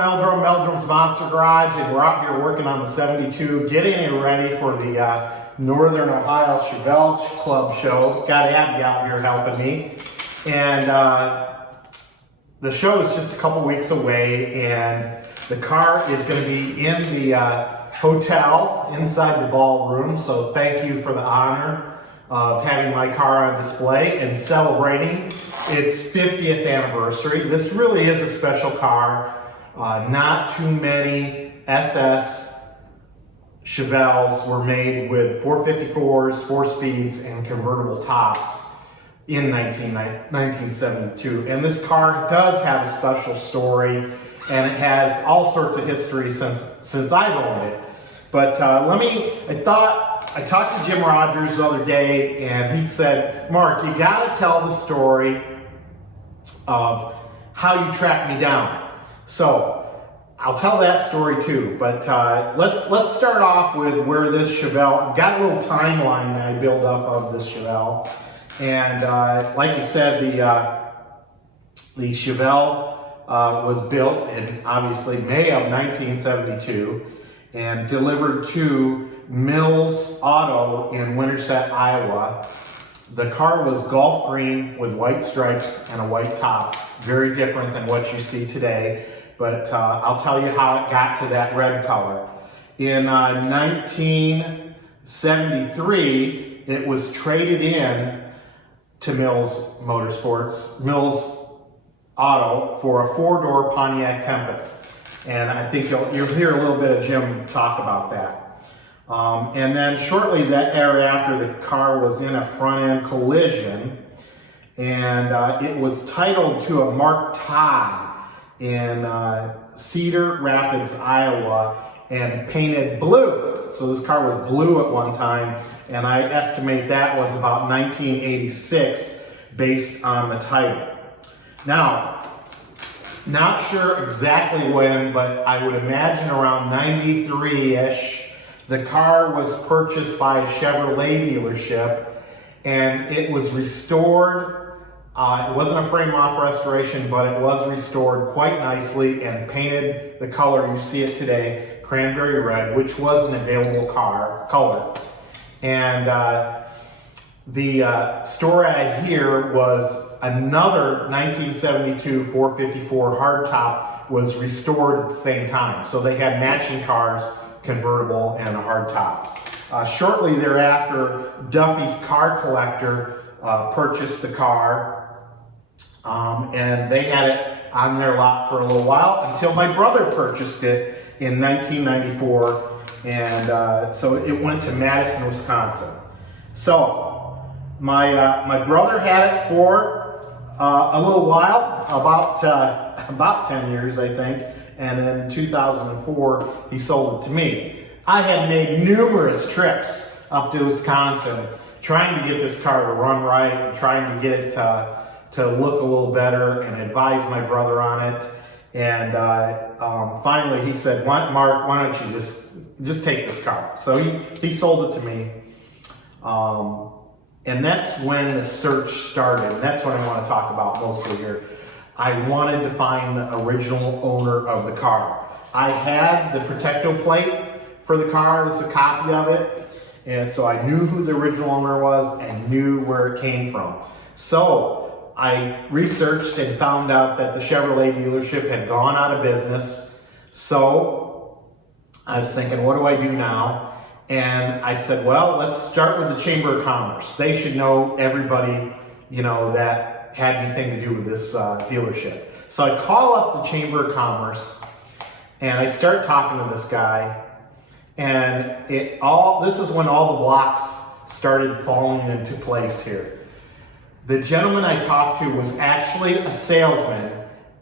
Meldrum's Monster Garage, and we're out here working on the 72, getting it ready for the Northern Ohio Chevelle Club show. Got Abby out here helping me. And the show is just a couple weeks away, and the car is going to be in the hotel inside the ballroom. So thank you for the honor of having my car on display and celebrating its 50th anniversary. This really is a special car. Not too many SS Chevelles were made with 454s, 4-speeds, and convertible tops in 1972. And this car does have a special story, and it has all sorts of history since I've owned it. But I talked to Jim Rogers the other day, and he said, Mark, you got to tell the story of how you tracked me down. So I'll tell that story too, but let's start off with where this Chevelle, I've got a little timeline that I build up of this Chevelle. And like you said, the Chevelle was built in obviously May of 1972 and delivered to Mills Auto in Winterset, Iowa. The car was Gulf green with white stripes and a white top. Very different than what you see today, but I'll tell you how it got to that red color. In 1973, it was traded in to Mills Auto for a 4-door Pontiac Tempest. And I think you'll hear a little bit of Jim talk about that. And then shortly thereafter, the car was in a front-end collision, and it was titled to a Mark Todd in Cedar Rapids, Iowa, and painted blue. So this car was blue at one time, and I estimate that was about 1986 based on the title. Now, not sure exactly when, but I would imagine around 93-ish. The car was purchased by a Chevrolet dealership, and it was restored. It wasn't a frame-off restoration, but it was restored quite nicely and painted the color you see it today, cranberry red, which was an available color. And the story I hear was another 1972 454 hardtop was restored at the same time. So they had matching cars, convertible and a hardtop. Shortly thereafter, Duffy's Car Collector purchased the car, and they had it on their lot for a little while until my brother purchased it in 1994, and so it went to Madison, Wisconsin. So my brother had it for a little while, about 10 years, I think. And in 2004, he sold it to me. I had made numerous trips up to Wisconsin trying to get this car to run right, and trying to get it to look a little better, and advise my brother on it. And finally he said, Mark, why don't you just take this car? So he sold it to me. And that's when the search started. And that's what I want to talk about mostly here. I wanted to find the original owner of the car. I had the Protecto plate for the car. This is a copy of it. And so I knew who the original owner was and knew where it came from. So I researched and found out that the Chevrolet dealership had gone out of business. So I was thinking, what do I do now? And I said, well, let's start with the Chamber of Commerce. They should know everybody, that had anything to do with this dealership. So I call up the Chamber of Commerce, and I start talking to this guy, and this is when all the blocks started falling into place here. The gentleman I talked to was actually a salesman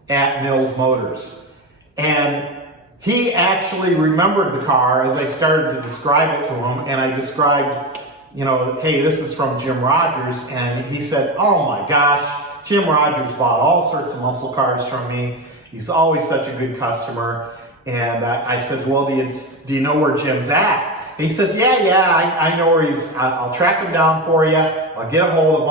at Mills Motors, and he actually remembered the car as I started to describe it to him, and I described, hey, this is from Jim Rogers, and he said, oh my gosh, Jim Rogers bought all sorts of muscle cars from me. He's always such a good customer. And I said, well, do you know where Jim's at? And he says, yeah, I know where he's. I'll track him down for you. I'll get a hold of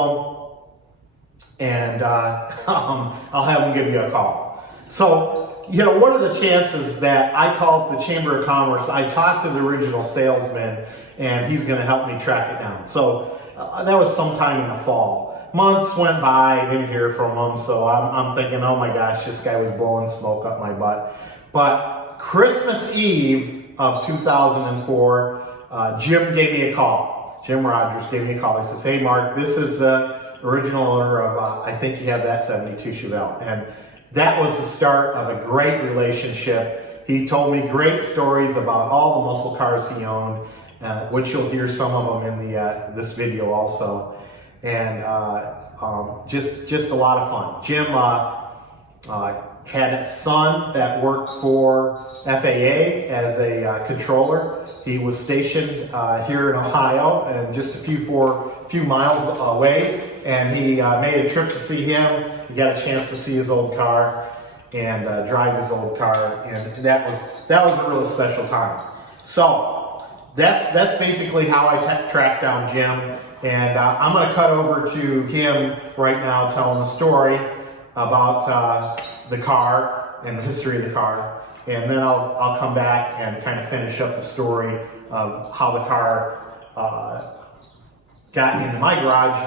him, and I'll have him give you a call. So you know, what are the chances that I called the Chamber of Commerce, I talked to the original salesman, and he's going to help me track it down. So that was sometime in the fall. Months went by, I didn't hear from him, so I'm thinking, oh my gosh, this guy was blowing smoke up my butt. But Christmas Eve of 2004, Jim gave me a call. Jim Rogers gave me a call. He says, hey Mark, this is the original owner of, I think you have that 72 Chevelle. And that was the start of a great relationship. He told me great stories about all the muscle cars he owned, which you'll hear some of them in this video also. And just a lot of fun. Jim had a son that worked for FAA as a controller. He was stationed here in Ohio and just a few miles away, and he made a trip to see him. He got a chance to see his old car and drive his old car, and that was a really special time. So that's basically how I tracked down Jim, and I'm going to cut over to him right now telling the story about the car and the history of the car, and then I'll come back and kind of finish up the story of how the car got into my garage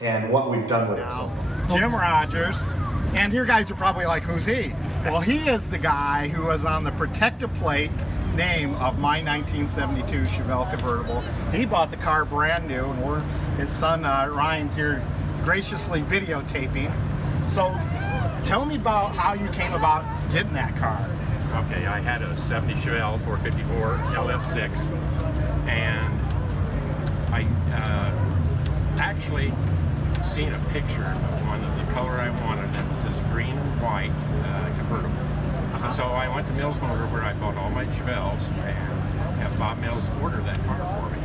and what we've done with it. So. Jim Rogers, and you guys are probably like, who's he? Well, he is the guy who was on the protective plate name of my 1972 Chevelle convertible. He bought the car brand new, and his son Ryan's here graciously videotaping. So tell me about how you came about getting that car. Okay, I had a 70 Chevelle 454 LS6, and I actually seen a picture of one of the color I wanted. It was this green and white convertible. So I went to Mills Motor, where I bought all my Chevelles, and had Bob Mills order that car for me.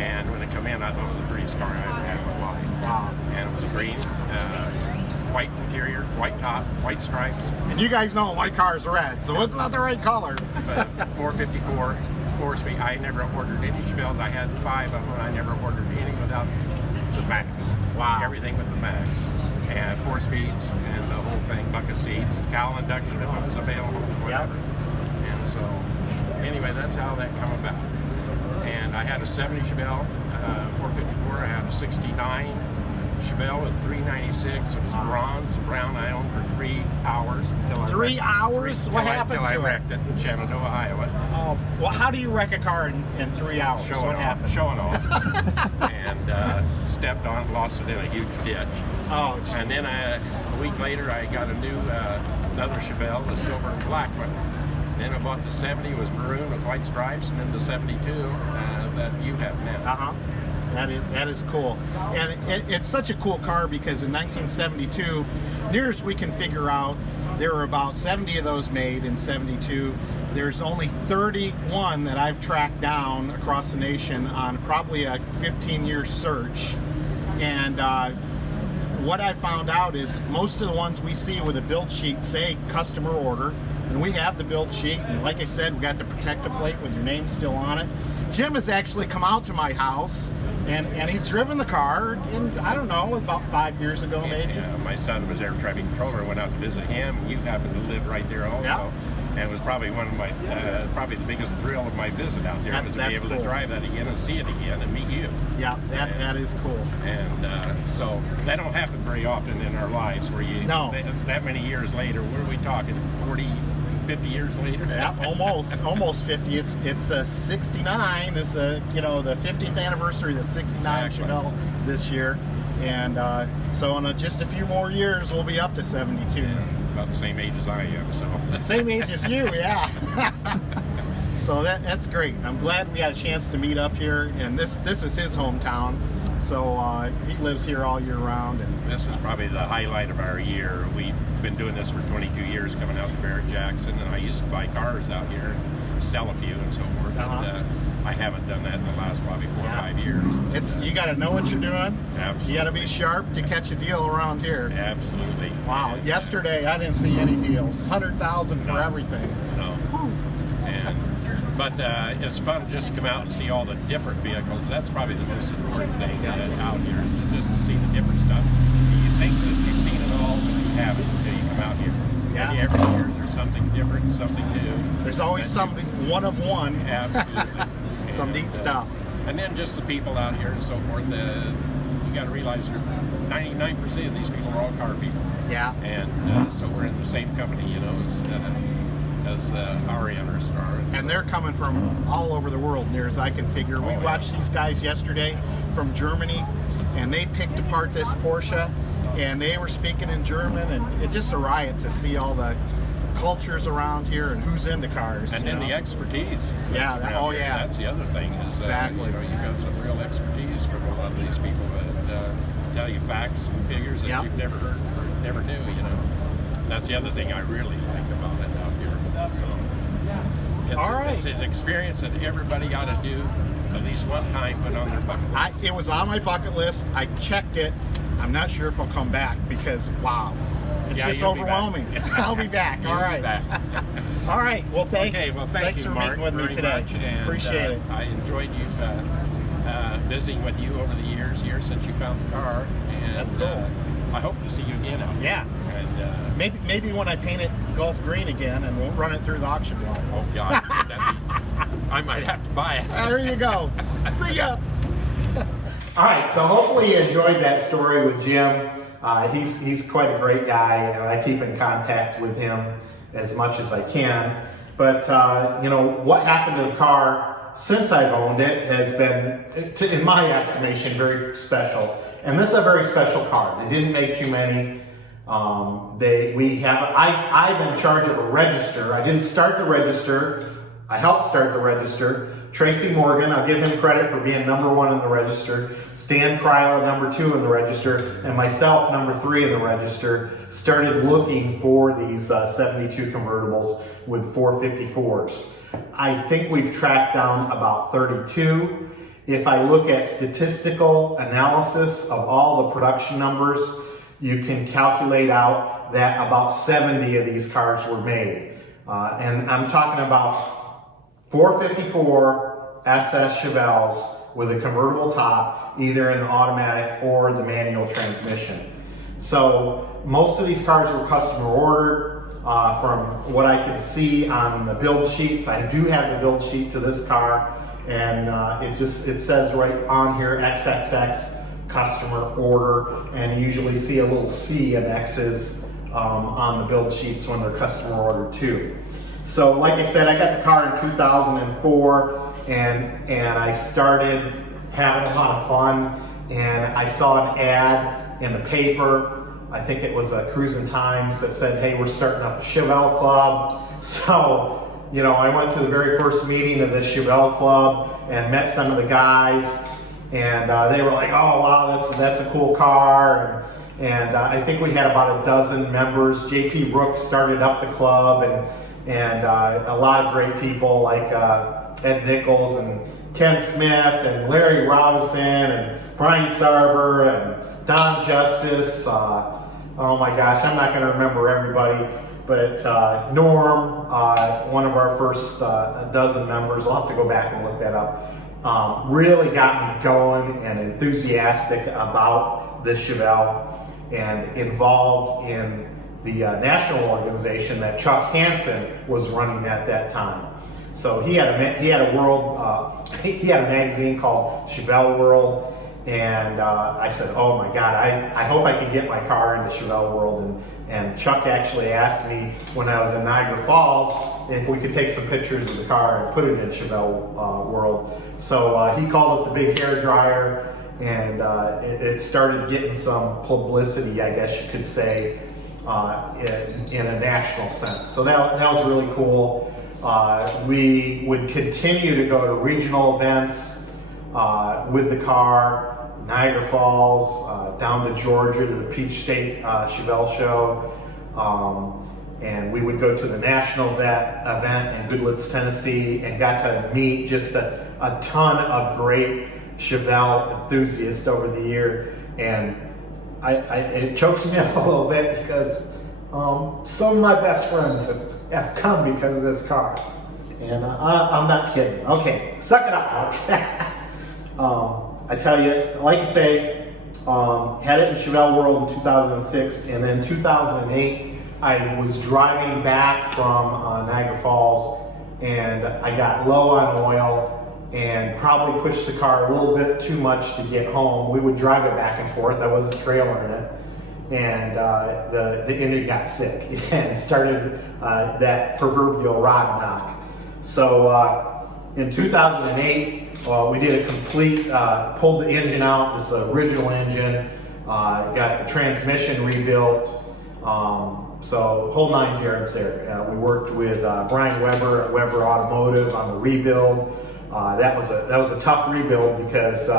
And when it came in, I thought it was the prettiest car I ever had in my life. Wow. And it was green, white interior, white top, white stripes. And you guys know my car's red, so it's not the right color. But 454, 4-speed. I never ordered any Chevelles. I had 5 of them. I never ordered any without the max. Wow. Everything with the max. And 4 speeds and the whole thing, bucket seats, cowl induction if it was available, whatever. Yep. And so, anyway, that's how that come about. And I had a 70 Chevelle 454. I had a 69 Chevelle with 396. It was bronze, brown. I owned for 3 hours. Three hours? What happened to it? Until I wrecked it in Shenandoah, Iowa. Oh, well, how do you wreck a car in 3 hours? Showing off. And stepped on, lost it in a huge ditch. Oh, geez. And then a week later, I got a new, another Chevelle, a silver and black one. Then I bought the 70, it was maroon with white stripes, and then the 72 that you have now. That is cool. And it's such a cool car because in 1972, near as we can figure out, there were about 70 of those made in 72. There's only 31 that I've tracked down across the nation on probably a 15-year search. And what I found out is most of the ones we see with a build sheet say customer order, and we have the build sheet, and like I said, we got the protective plate with your name still on it. Jim has actually come out to my house and he's driven the car in, I don't know, about 5 years ago maybe. Yeah, my son was air traffic controller, went out to visit him. You happened to live right there also. Yeah. And it was probably one of my, probably the biggest thrill of my visit out there was to be able to drive that again and see it again and meet you. Yeah, that is cool. And so that don't happen very often in our lives where you, that many years later, what are we talking, 40, 50 years later? Yeah, almost 50. It's 69. It's the 50th anniversary of the 69 Chevelle this year. And so in just a few more years, we'll be up to 72. Yeah, about the same age as I am, so. Same age as you, yeah. So that's great. I'm glad we got a chance to meet up here, and this is his hometown. So he lives here all year round. And this is probably the highlight of our year. We've been doing this for 22 years, coming out to Barrett Jackson, and I used to buy cars out here and sell a few and so forth. And, I haven't done that in the last probably 4 or 5 years. You got to know what you're doing. Absolutely. You got to be sharp to catch a deal around here. Absolutely. Wow. Yesterday I didn't see any deals. 100,000 for everything. No. But it's fun just to come out and see all the different vehicles. That's probably the most important thing out here, is just to see the different stuff. You think that you've seen it all, but you haven't until you come out here. Yeah. And every year there's something different, something new. There's always something, one of one. Absolutely. Some neat stuff. And then just the people out here and so forth. You got to realize 99% of these people are all car people. Yeah. And so we're in the same company, you know, as our interests are. And they're coming from all over the world, near as I can figure. We watched these guys yesterday from Germany, and they picked apart this Porsche, and they were speaking in German, and it's just a riot to see all the cultures around here and who's into cars. And then the expertise. Yeah. Yeah. That's the other thing is exactly. You know, you've got some real expertise from a lot of these people that tell you facts and figures that you've never heard or never knew. You know, that's the other thing I really like about it out here. So it's an experience that everybody ought to do at least one time, put on their bucket list. It was on my bucket list. I checked it. I'm not sure if I'll come back because wow. It's just overwhelming. I'll be back. All right. All right. Well, thanks. Okay. Well, thanks you, for Mark, meeting with me today. Appreciate it. I enjoyed you visiting with you over the years here since you found the car. And, that's cool. I hope to see you again out here. Yeah. And maybe when I paint it Gulf green again and won't run it through the auction block. Oh God, I might have to buy it. There you go. See ya. All right, so hopefully you enjoyed that story with Jim. He's quite a great guy, and I keep in contact with him as much as I can. But you know, what happened to the car since I've owned it has been, in my estimation, very special. And this is a very special car. They didn't make too many. I'm in charge of a register. I didn't start the register. I helped start the register. Tracy Morgan, I'll give him credit for being #1 in the register. Stan Kryla, #2 in the register, and myself, #3 in the register, started looking for these 72 convertibles with 454s. I think we've tracked down about 32. If I look at statistical analysis of all the production numbers, you can calculate out that about 70 of these cars were made. And I'm talking about 454 SS Chevelles with a convertible top, either in the automatic or the manual transmission. So most of these cars were customer ordered. From what I can see on the build sheets, I do have the build sheet to this car, and it says right on here XXX customer order, and you usually see a little C and X's on the build sheets when they're customer ordered too. So like I said, I got the car in 2004, and I started having a lot of fun, and I saw an ad in the paper. I think it was a Cruising Times that said, hey, we're starting up a Chevelle club. So, you know, I went to the very first meeting of this Chevelle club and met some of the guys, and they were like, oh wow, that's a cool car. And I think we had about a dozen members. JP Brooks started up the club, and a lot of great people like Ed Nichols and Ken Smith and Larry Robinson and Brian Sarver and Don Justice. Oh my gosh, I'm not going to remember everybody, but Norm, one of our first dozen members, I'll have to go back and look that up, really got me going and enthusiastic about the Chevelle and involved in the national organization that Chuck Hansen was running at that time. So he had a magazine called Chevelle World, and I said, oh my God, I hope I can get my car into Chevelle World. And Chuck actually asked me when I was in Niagara Falls if we could take some pictures of the car and put it in Chevelle World. So he called it the big hair dryer, and it started getting some publicity, I guess you could say, in a national sense. So that was really cool. We would continue to go to regional events with the car, Niagara Falls, down to Georgia to the Peach State Chevelle Show, and we would go to the national event in Goodletts, Tennessee, and got to meet just a ton of great Chevelle enthusiasts over the year. And it chokes me up a little bit because some of my best friends have come because of this car, and I'm not kidding. Okay, suck it up. Okay. I tell you, like I say, had it in Chevelle World in 2006, and then 2008, I was driving back from Niagara Falls, and I got low on oil and probably pushed the car a little bit too much to get home. We would drive it back and forth. I wasn't trailering it. And the engine got sick and started that proverbial rod knock. So in 2008, we did a complete, pulled the engine out, this original engine, got the transmission rebuilt. So whole 9 yards there. We worked with Brian Weber at Weber Automotive on the rebuild. That was a tough rebuild because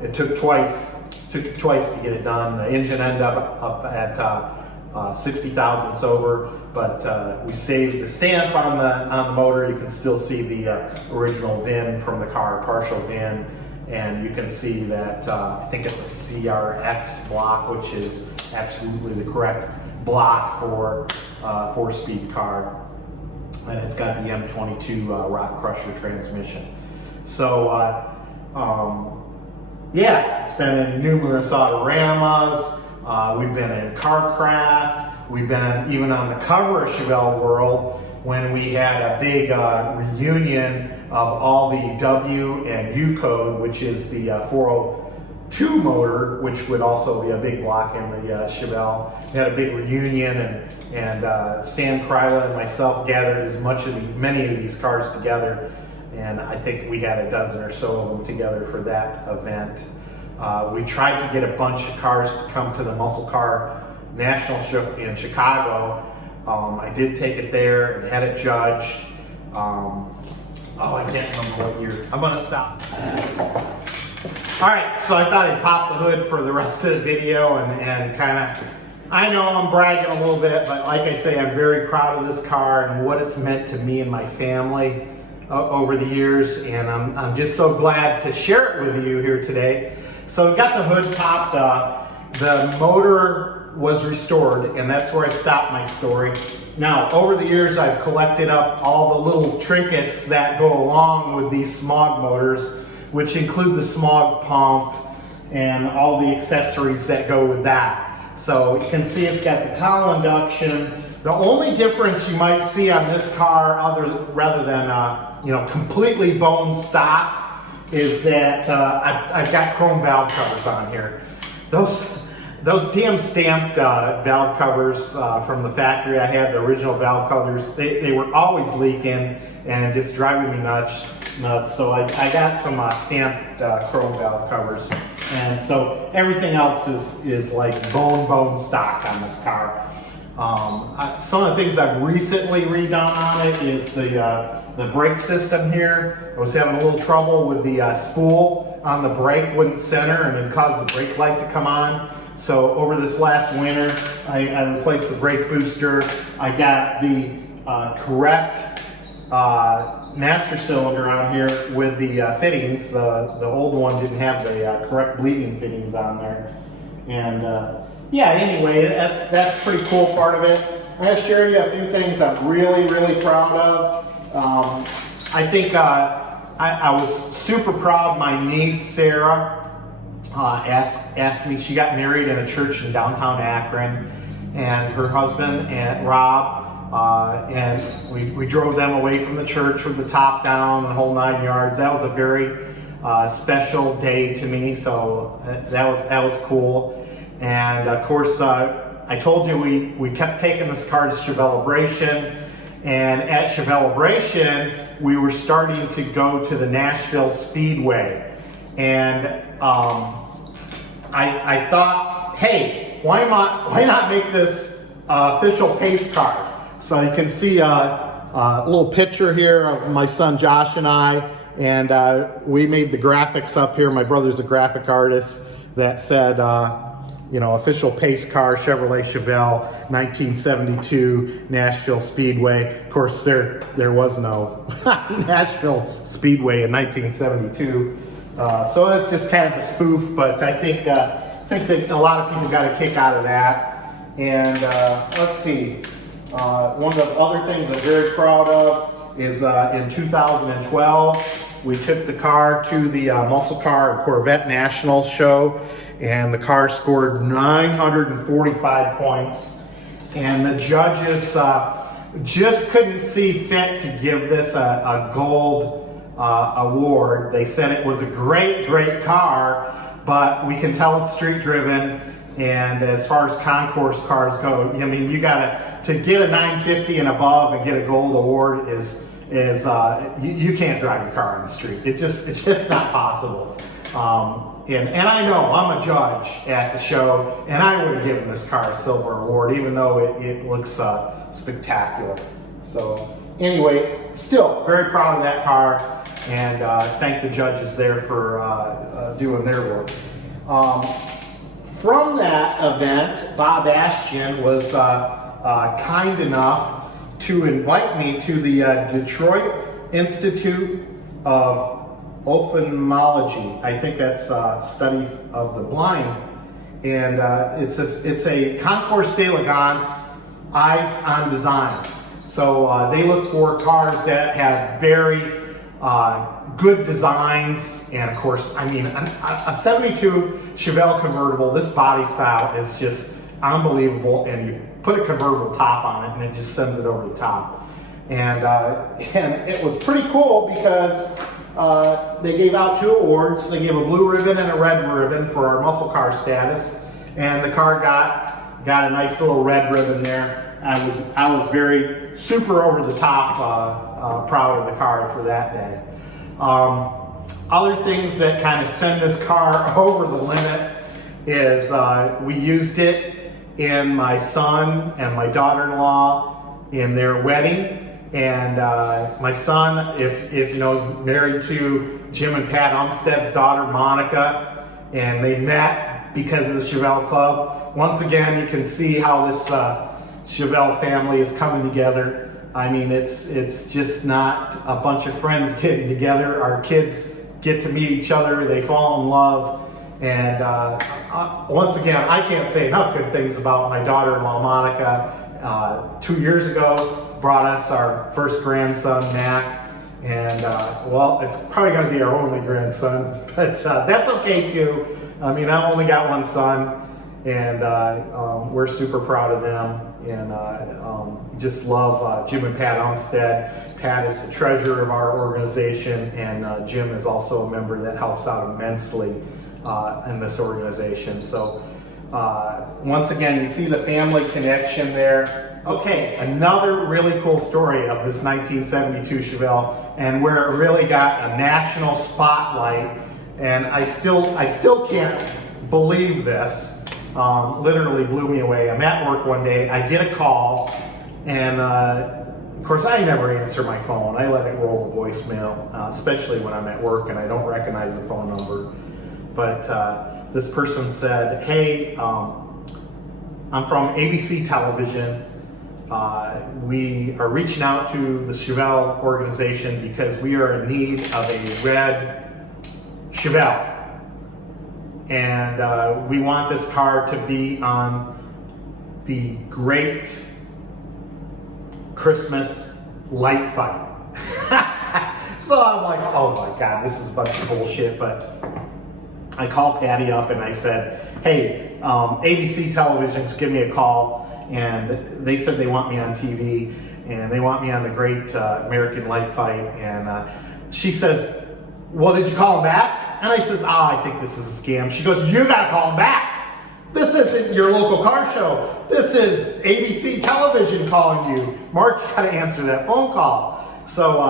it took twice to get it done. The engine ended up at 60,000 over, but we saved the stamp on the motor. You can still see the original VIN from the car, partial VIN, and you can see that I think it's a CRX block, which is absolutely the correct block for a 4-speed car, and it's got the M22 rock crusher transmission. So yeah, it's been in numerous Autoramas. We've been in Carcraft. We've been even on the cover of Chevelle World when we had a big reunion of all the W and U Code, which is the 402 motor, which would also be a big block in the Chevelle. We had a big reunion, and Stan Kryla and myself gathered many of these cars together. And I think we had a dozen or so of them together for that event. We tried to get a bunch of cars to come to the Muscle Car National Show in Chicago. I did take it there and had it judged. I can't remember what year. I'm gonna stop. All right, so I thought I'd pop the hood for the rest of the video and kind of, I know I'm bragging a little bit, but like I say, I'm very proud of this car and what it's meant to me and my family over the years, and I'm just so glad to share it with you here today. So we got the hood popped, the motor was restored, and that's where I stopped my story. Now, over the years, I've collected up all the little trinkets that go along with these smog motors, which include the smog pump and all the accessories that go with that. So you can see it's got the cowl induction. The only difference you might see on this car, rather than completely bone stock, is that I've got chrome valve covers on here. Those damn stamped valve covers from the factory, I had the original valve covers, they were always leaking and just driving me nuts. So I got some stamped chrome valve covers, and so everything else is like bone stock on this car. Some of the things I've recently redone on it is the brake system here. I was having a little trouble with the spool on the brake wouldn't center, and it caused the brake light to come on. So over this last winter, I replaced the brake booster. I got the correct master cylinder on here with the fittings. The old one didn't have the correct bleeding fittings on there. And yeah, anyway, that's a pretty cool part of it. I'm going to share you a few things I'm really, really proud of. I think I was super proud. My niece, Sarah, asked me, she got married in a church in downtown Akron, and her husband, and Rob, and we drove them away from the church with the top down, the whole 9 yards. That was a very special day to me, so that was cool. And of course, I told you we kept taking this car to Chevelle'bration, and at Chevelle'bration we were starting to go to the Nashville Speedway, and I thought, hey, why not make this official pace car? So you can see a little picture here of my son Josh and I, and we made the graphics up here. My brother's a graphic artist, that said, official pace car, Chevrolet Chevelle, 1972 Nashville Speedway. Of course, there was no Nashville Speedway in 1972. So it's just kind of a spoof, but I think that a lot of people got a kick out of that. And let's see, one of the other things I'm very proud of is in 2012, we took the car to the Muscle Car Corvette National Show, and the car scored 945 points. and the judges just couldn't see fit to give this a gold award. They said it was a great car, but we can tell it's street driven. And as far as concourse cars go, I mean, you to get a 950 and above and get a gold award is you can't drive your car on the street. It's just not possible. And I know I'm a judge at the show, and I would have given this car a silver award, even though it looks spectacular. So anyway, still very proud of that car, and thank the judges there for doing their work. From that event, Bob Ashton was kind enough to invite me to the Detroit Institute of Ophthalmology. I think that's study of the blind, and it's a concours d'elegance, eyes on design. So they look for cars that have very good designs, and of course, I mean, a 72 Chevelle convertible, this body style is just unbelievable, and you put a convertible top on it and it just sends it over the top. And it was pretty cool because they gave out 2 awards. They gave a blue ribbon and a red ribbon for our muscle car status, and the car got a nice little red ribbon there. I was very super over the top proud of the car for that day. Other things that kind of send this car over the limit is we used it in my son and my daughter-in-law in their wedding. And my son, if you know, is married to Jim and Pat Umstead's daughter, Monica, and they met because of the Chevelle Club. Once again, you can see how this Chevelle family is coming together. I mean, it's just not a bunch of friends getting together. Our kids get to meet each other, they fall in love. And once again, I can't say enough good things about my daughter-in-law, Monica. 2 years ago, brought us our first grandson, Mac, and well, it's probably going to be our only grandson, but that's okay too. I mean, I only got one son, and we're super proud of them, and just love Jim and Pat Umstead. Pat is the treasurer of our organization, and Jim is also a member that helps out immensely in this organization. So once again, you see the family connection there. Okay, another really cool story of this 1972 Chevelle, and where it really got a national spotlight, and I still can't believe this. Literally blew me away. I'm at work one day, I get a call, and of course I never answer my phone. I let it roll to voicemail, especially when I'm at work and I don't recognize the phone number. But this person said, hey, I'm from ABC Television. We are reaching out to the Chevelle organization because we are in need of a red Chevelle. And we want this car to be on the Great Christmas Light Fight. So I'm like, oh my God, this is a bunch of bullshit. But I called Patty up and I said, hey, ABC Television's give me a call, and they said they want me on TV, and they want me on the Great American Light Fight. And she says, well, did you call them back? And I says, I think this is a scam. She goes, you gotta call them back. This isn't your local car show. This is ABC Television calling you. Mark, you gotta answer that phone call. So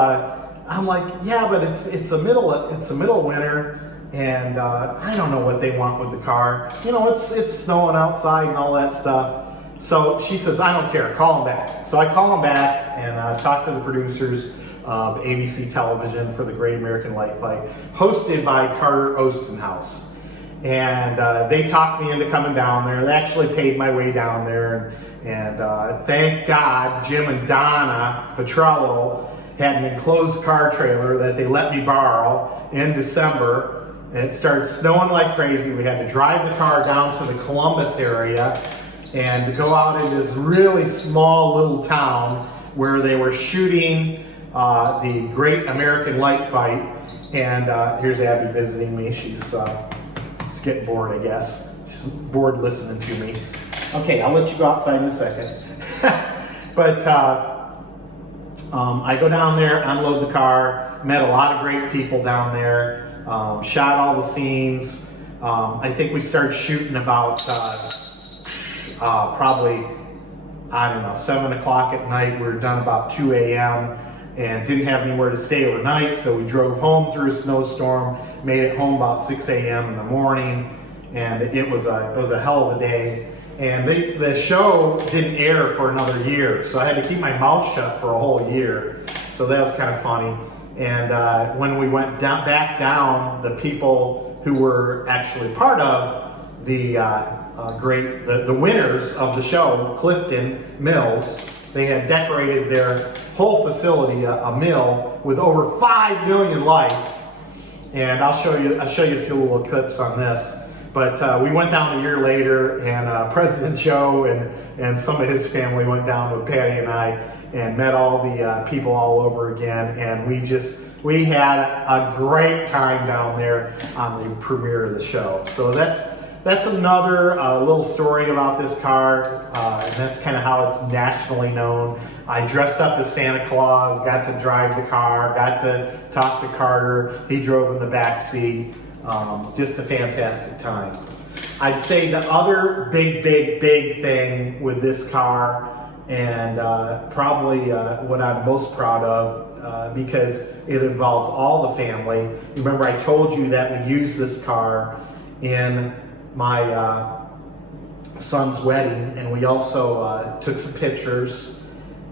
I'm like, yeah, but it's a middle of winter. And I don't know what they want with the car. You know, it's snowing outside and all that stuff. So she says, I don't care, call them back. So I call them back and talk to the producers of ABC Television for the Great American Light Fight, hosted by Carter Ostenhouse. And they talked me into coming down there. They actually paid my way down there. And thank God, Jim and Donna Petrello had an enclosed car trailer that they let me borrow in December. It started snowing like crazy. We had to drive the car down to the Columbus area and go out in this really small little town where they were shooting the Great American Light Fight. And here's Abby visiting me. She's getting bored, I guess. She's bored listening to me. Okay, I'll let you go outside in a second. But I go down there, unload the car, met a lot of great people down there, shot all the scenes. I think we started shooting about probably, I don't know, 7 o'clock at night. We were done about 2 a.m. and didn't have anywhere to stay overnight, so we drove home through a snowstorm, made it home about 6 a.m. in the morning, and it was a hell of a day. And the show didn't air for another year, so I had to keep my mouth shut for a whole year. So that was kind of funny. And when we went back down, the people who were actually part of the the winners of the show, Clifton Mills, they had decorated their whole facility, a mill, with over 5 million lights. And I'll show you a few little clips on this. But we went down a year later, and President Joe and some of his family went down with Patty and I and met all the people all over again. And we had a great time down there on the premiere of the show. So that's another little story about this car, and that's kind of how it's nationally known. I dressed up as Santa Claus, got to drive the car, got to talk to Carter. He drove in the back seat. Just a fantastic time. I'd say the other big thing with this car, and probably what I'm most proud of, because it involves all the family. Remember, I told you that we used this car in my son's wedding, and we also took some pictures.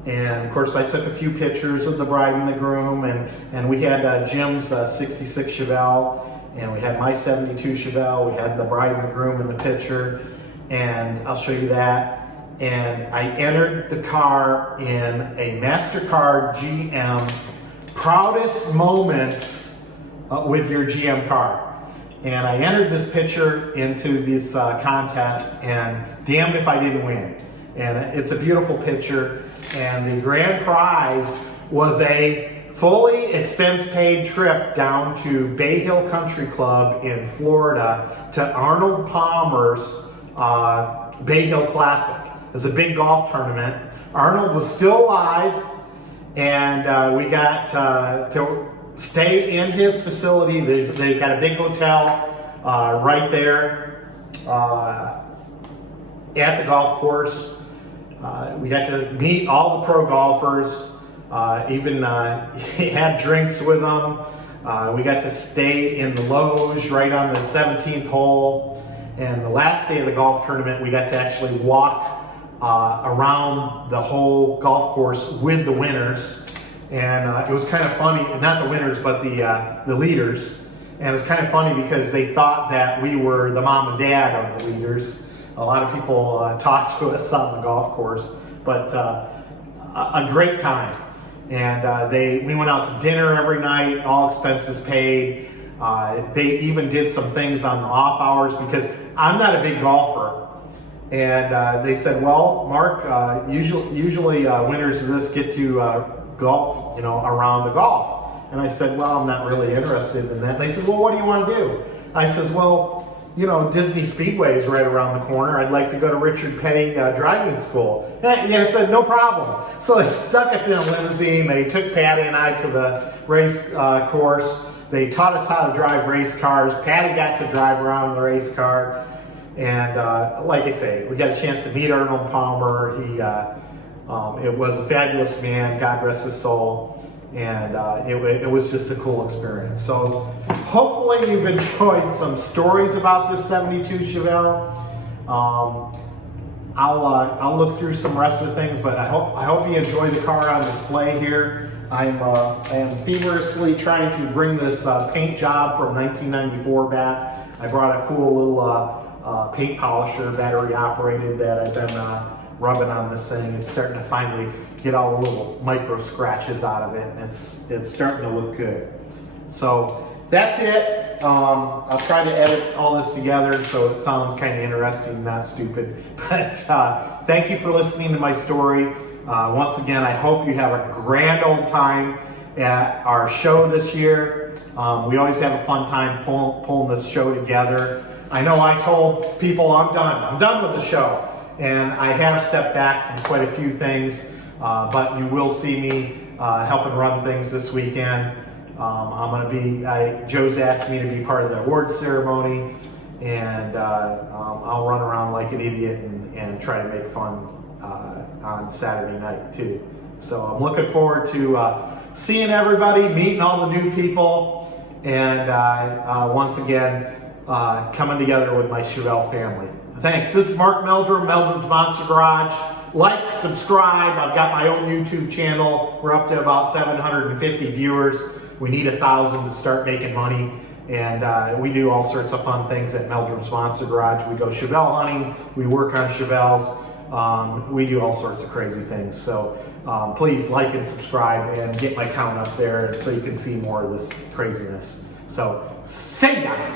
And of course, I took a few pictures of the bride and the groom, and we had Jim's 66 Chevelle, and we had my 72 Chevelle. We had the bride and the groom in the picture, and I'll show you that. And I entered the car in a MasterCard GM Proudest Moments with your GM car. And I entered this picture into this contest, and damned if I didn't win. And it's a beautiful picture, and the grand prize was a fully expense-paid trip down to Bay Hill Country Club in Florida to Arnold Palmer's Bay Hill Classic. It's a big golf tournament. Arnold was still alive, and we got to stay in his facility. They've got a big hotel right there at the golf course. We got to meet all the pro golfers. Even had drinks with them. We got to stay in the loge right on the 17th hole. And the last day of the golf tournament, we got to actually walk around the whole golf course with the winners. And it was kind of funny, not the winners, but the leaders. And it was kind of funny because they thought that we were the mom and dad of the leaders. A lot of people talked to us on the golf course, but a great time. And we went out to dinner every night, all expenses paid. They even did some things on the off hours because I'm not a big golfer. And they said, well, Mark, usually winners of this get to golf, around the golf. And I said, well, I'm not really interested in that. And they said, well, what do you want to do? I says, well, Disney Speedway is right around the corner. I'd like to go to Richard Petty driving school. And I said, no problem. So they stuck us in a limousine. They took Patty and I to the race course. They taught us how to drive race cars. Patty got to drive around the race car. And like I say, we got a chance to meet Arnold Palmer. It was a fabulous man, God rest his soul. And it was just a cool experience. So hopefully you've enjoyed some stories about this 72 Chevelle. I'll look through some rest of the things, but I hope you enjoy the car on display here. I am feverishly trying to bring this paint job from 1994 back. I brought a cool little paint polisher, battery operated, that I've been rubbing on this thing. It's starting to finally get all the little micro scratches out of it, and it's starting to look good. So that's it. I'll try to edit all this together so it sounds kind of interesting, not stupid. But thank you for listening to my story. Once again, I hope you have a grand old time at our show this year. We always have a fun time pulling this show together. I know I told people I'm done with the show. and I have stepped back from quite a few things, but you will see me helping run things this weekend. I'm going to be, Joe's asked me to be part of the awards ceremony, and I'll run around like an idiot and try to make fun on Saturday night too. So I'm looking forward to seeing everybody, meeting all the new people, and once again, coming together with my Chevelle family. Thanks. This is Mark Meldrum, Meldrum's Monster Garage. Like, subscribe. I've got my own YouTube channel. We're up to about 750 viewers. We need 1,000 to start making money. And we do all sorts of fun things at Meldrum's Monster Garage. We go Chevelle hunting. We work on Chevelles. We do all sorts of crazy things. So please like and subscribe and get my count up there so you can see more of this craziness. So, see ya!